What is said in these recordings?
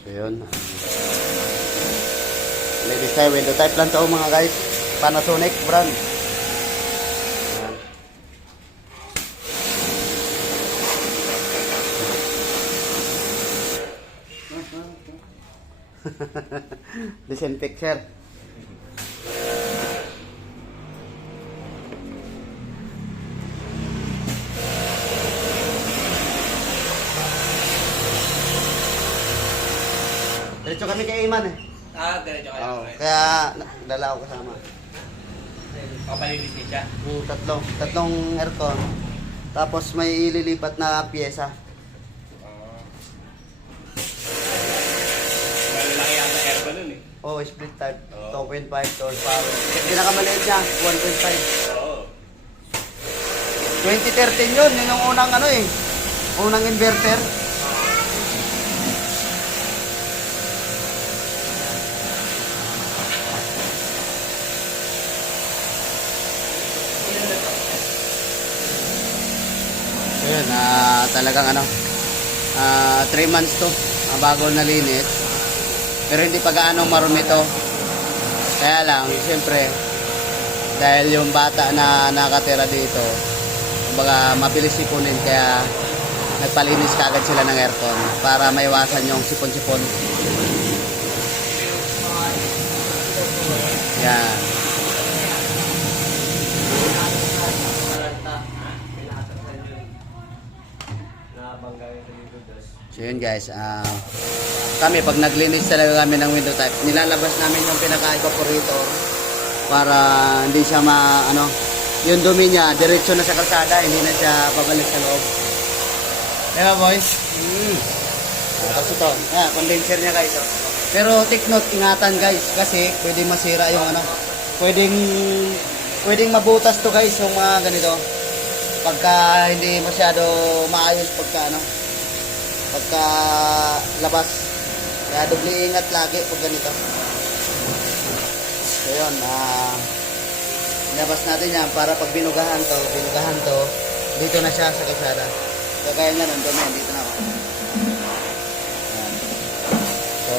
So yun. Ladies tayo, window type lang to mga guys. Panasonic brand. Disinfector. Diretso kami kay Iman eh. Diretso kayo. Oo, kaya dala ako kasama. Papalinis din siya. Tatlong aircon. Tapos may ililipat na pyesa. Malalaki yata aircon nun eh. Oh, split type. Oo. 2.5 horsepower. Pinakamaliit niya, 1.5. Oo. 2013 yun yung unang ano eh. Unang inverter. Ayun, talagang ano, 3 months to, bago nalinis. Pero hindi pa gaano marumi to. Kaya lang, siyempre, dahil yung bata na nakatira dito, kumbaga mabilis sipunin, kaya nagpalinis kagad sila ng aircon para maiwasan yung sipon-sipon. Yan. So yun guys, kami pag naglinis talaga kami ng window type, nilalabas namin yung pinaka-evaporator para hindi siya yung dumi niya diretso na sa kalsada, hindi na siya babalik sa loob. Diba boys? Tapos ito, condenser niya guys. Pero take note, ingatan guys, kasi pwedeng masira yung pwedeng mabutas to guys yung mga ganito. Pagka hindi masyado maayos pagka labas. Kaya doble ingat lagi pag ganito. So yun, labas natin yan para pag binugahan to, dito na siya sa kalsada. So kaya nga nun, domain, dito na ako. Yan. So,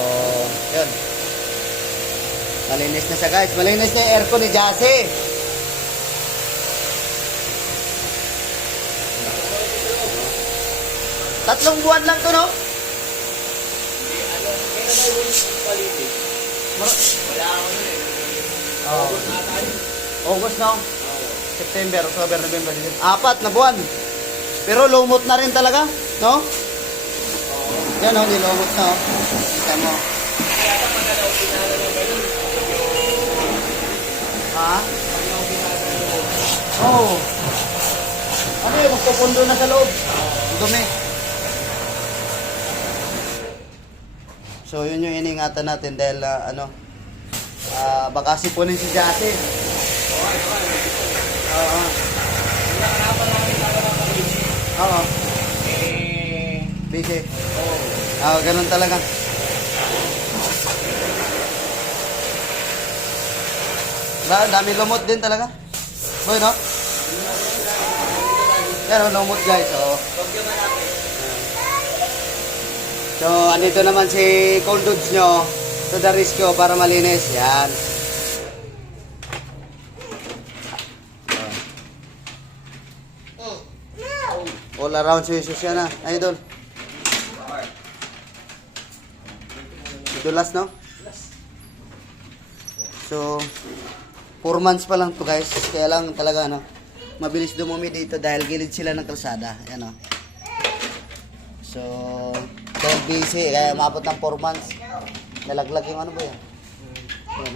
yun. Malinis na siya guys. Malinis na yung aircon ni Jassy. Tatlong buwan lang to, no? Wala ako nun eh. August na. September, October, November, December. 4 na buwan. Pero lumot na rin talaga, no? Yan o, nilumot na o. Kita mo. Kaya kapag na pinala ng ganun, Ha? pag na-pinala ng ganun, Oo. Ano yun, magpupundo na sa loob. Ang dumi. So yun yung iningatan natin dahil baka sipunin si Jassy. Oo. nakarapan namin para mapalinis. Oo. Eh, Busy. oo. Ganun talaga. Dami lumot din talaga. Boy, no? Pero lumot guys, oo. So, andito naman si Cold Dudes nyo to the rescue para malinis. Yan. All around Swiss yan na. Idol. Dulas, no? So, 4 months pa lang to guys. Kaya lang talaga, mabilis dumumi dito dahil gilid sila ng kalsada. Yan, So, dahil busy, kaya umabot ng 4 months. Nalaglag yung ano ba yan? Yan.